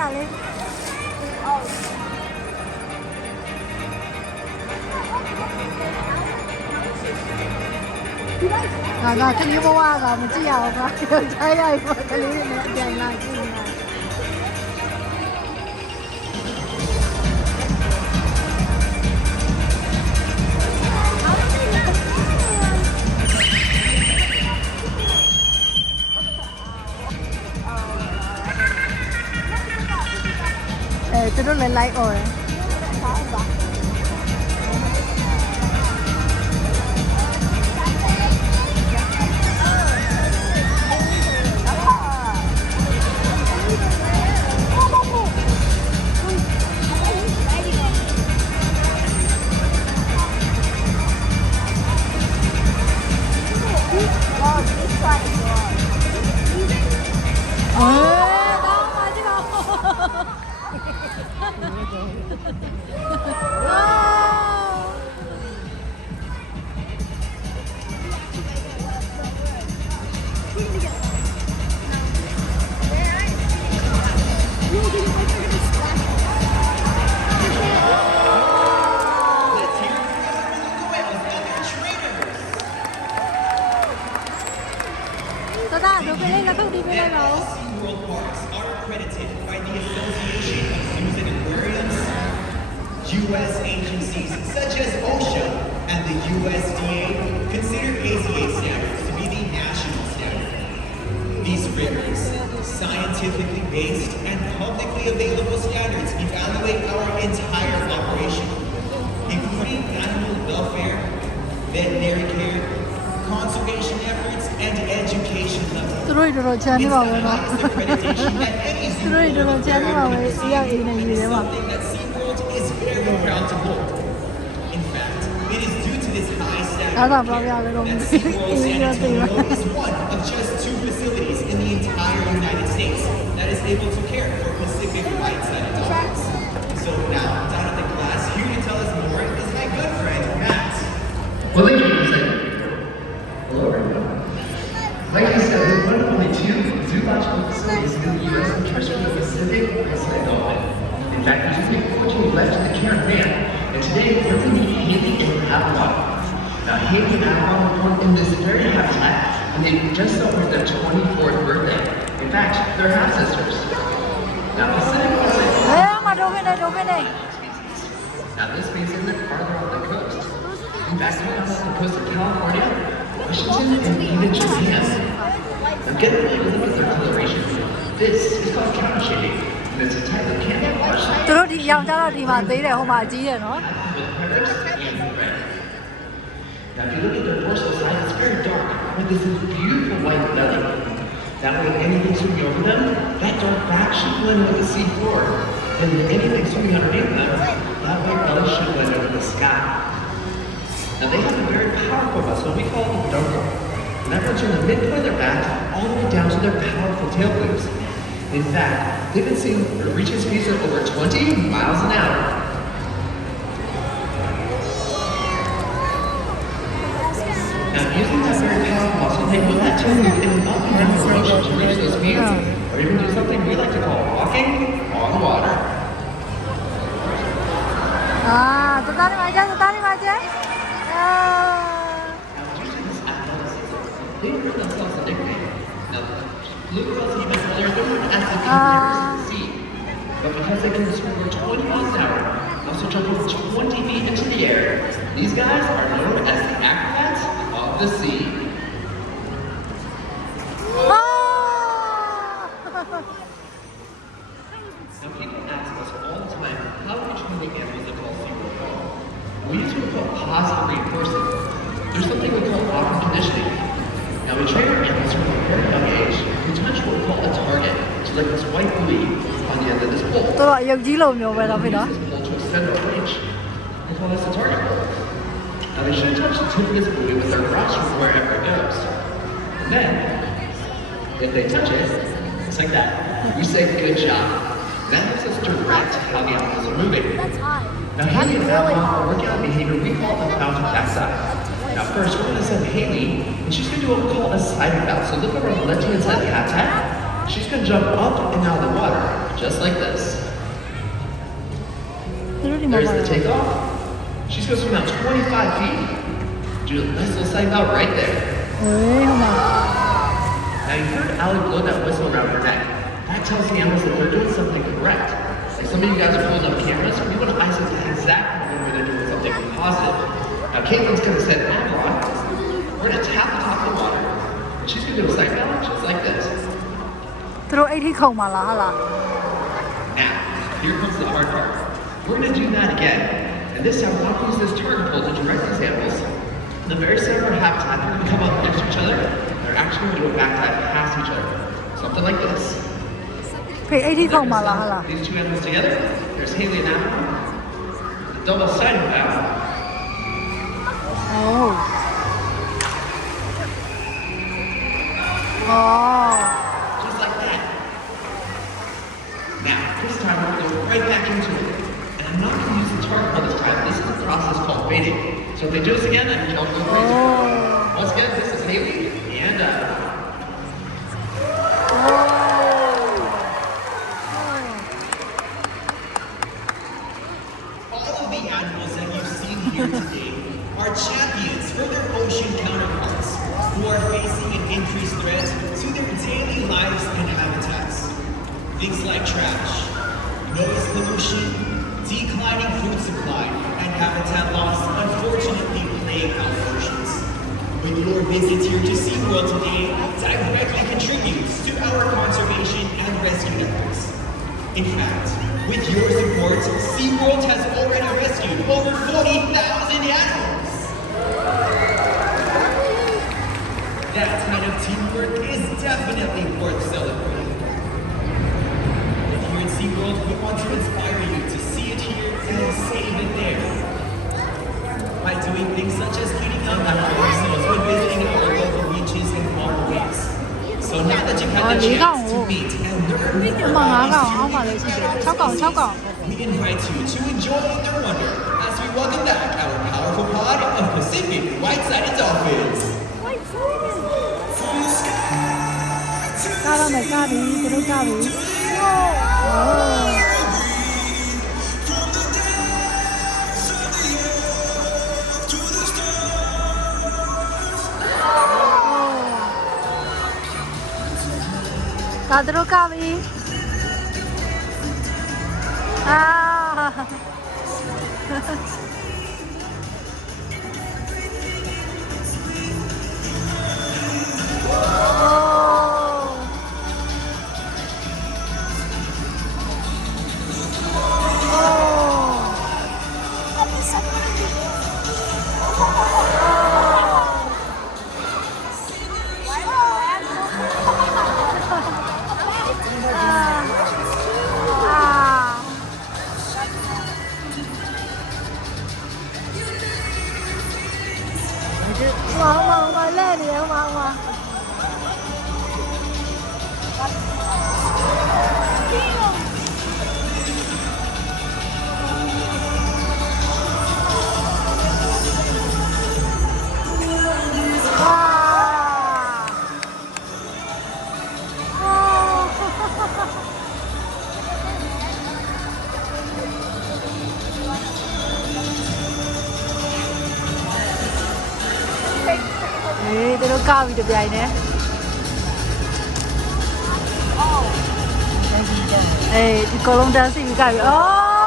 လေငါကလေးဘဝကမကြည့်ရဘူးကွာကြားရပြီကလေးတွေနဲ့အပြန်လာကြည့်နေတာသူတို့လည်း like អော်တယ်SeaWorld parks are accredited by the Association of Zoos and Aquariums. U.S. agencies such as OSHA and the USDA consider AZA standards to be the national standard. These rigorous, scientifically based, and publicly available standards evaluate our entire operation, including animal welfare, veterinary care, conservation efforts, and education levels. It's the highest accreditation that any zoo will ever earn, and something that SeaWorld is very proud to hold. In fact, it is due to this high standard that SeaWorld San Antonio is one of just 2 facilities in the entire United States that is able to care for Pacific white-sided dolphins. So now, down at the class, here to tell us more is my good friend, Matt. Well, thank you, hello, everyone. Like you said, there's one of only 2 zoological facilities in the U.S. that cares for the Pacific white-sided dolphin. In fact, there's only 14 left in the care of man, and today we're going to meet Haley and Avalon. Now, Haley and Avalon were born in this very habitat, and they just celebrated their 24th birthday. In fact, they're half-sisters. Now, Pacific white-sided dolphin. Now, this means they're farther off the coast. In fact, they're off the coast of California, Washington, and even Japan. Now, get a look at their coloration. This is called counter shading, and it's a type of camouflage. Now, if you look at the dorsal side, it's very dark, but there's this beautiful white belly. That way, anything swimming over them, that dark back should blend with the sea floor. And anything swimming underneath them, that white belly should blend over the sky. Now, they have a very powerful muscle we call the dorsal. And that runs from the midpoint of their back all the way down to their powerful tail loops. In fact, they've been seen reaching speeds of over 20 miles an hour. Now, using that very powerful muscle, they put that tail loop in an up and down motion to reach those speeds, or even do something we like to call walking on the water. They earned themselves a nickname. Now, blue whales even they're known as the Canary of the sea. But because they can swim over 20 miles an hour, also jump over 20 feet into the air, these guys are known as the acrobats of the sea. Now, people ask us all the time, how do we train the animals that call SeaWorld home? We use what we call positive reinforcement. There's something we call operant conditioning. Now, we train our animals from a very young age to touch what we call a target, which is like this white buoy on the end of this pole. We use this pole to extend our range. We call this a target pole. Now, they should touch the tip of this buoy with their rostrum wherever it goes. And then, if they touch it, it's like that. We say, good job. That helps us direct how the animals are moving. Now, Haley and Avalon are working on behavior we call a bounce backside. Now, first, we're going to send Haley, and she's going to do what we call a sliding bounce. So look over on the left-hand side of the habitat. She's going to jump up and out of the water, just just like this. သူတို့ဒီမှာ There's ပါ the takeoff. She's going to swim out 25 feet. Do a nice little side bow right there. ဟေးဟိုမှာ Now you heard Allie blow that whistle around her neck. That tells the animals that they're doing something correct. Like some of you guys are pulling up cameras, we want to isolate the exact moment where they're doing something positive. Now Caitlin's going to set Amrock. We're going to tap the top of the water. And she's going to do a side bow just like this. သူတို့အဲ့ထိခုံပါလားဟာလား Now, here comes the hard part. We're going to do that again. And this time, we're not going to use this target pole to direct these animals. In the very center of our habitat, they're going to come up next to each other. They're actually going to do a back dive past each other. Something like this. ဖေးအဲ့ထိခုံပါလားဟာလား These two animals together. There's Haley and Amber. The double sided bow. โอ้อ๋อ Just like that. Now, this time we're going to go right back into it. And I'm not going to use the target pole this time. This is a process called baiting. So if they do this again, I need y'all to go crazy. Oh. Once again, this is Haley and โอ้ All of the animals that you've seen here today are champions for their ocean counterparts who are facing an increased threat to their daily lives and habitats. Things like trash, noise pollution, declining food supply, and habitat loss unfortunately plague our oceans. With your visit here to SeaWorld today directly contributes to our conservation and rescue efforts. In fact, with your support, SeaWorld has already rescued over 40,000 animals. That kind of teamwork is definitely worth celebrating. And here at SeaWorld, we want to inspire you to see it here and save it there. By doing things such as cleaning up after yourselves when visiting our local beaches and waterways. So now that you've had the chance to meet and learn ဒီ more မှာ about ငါး these ကောင်အောက်မှာလည်းရှိတယ်6ကောင်6ကောင် we invite you to enjoy their wonder as we welcome back our powerful pod of Pacific White-sided dolphins. ကားတော့မယ်ကားပြီသူတို့ကားပြီโอ้ဒါသူတို့ကားပြီအာ มาเล่นเนี่ยมาသူတို့ကောက်ပြီးတပြိုင်နဲ့အေးဒီကလုံးတန်းစီပြီးကောက်ပြီးအော်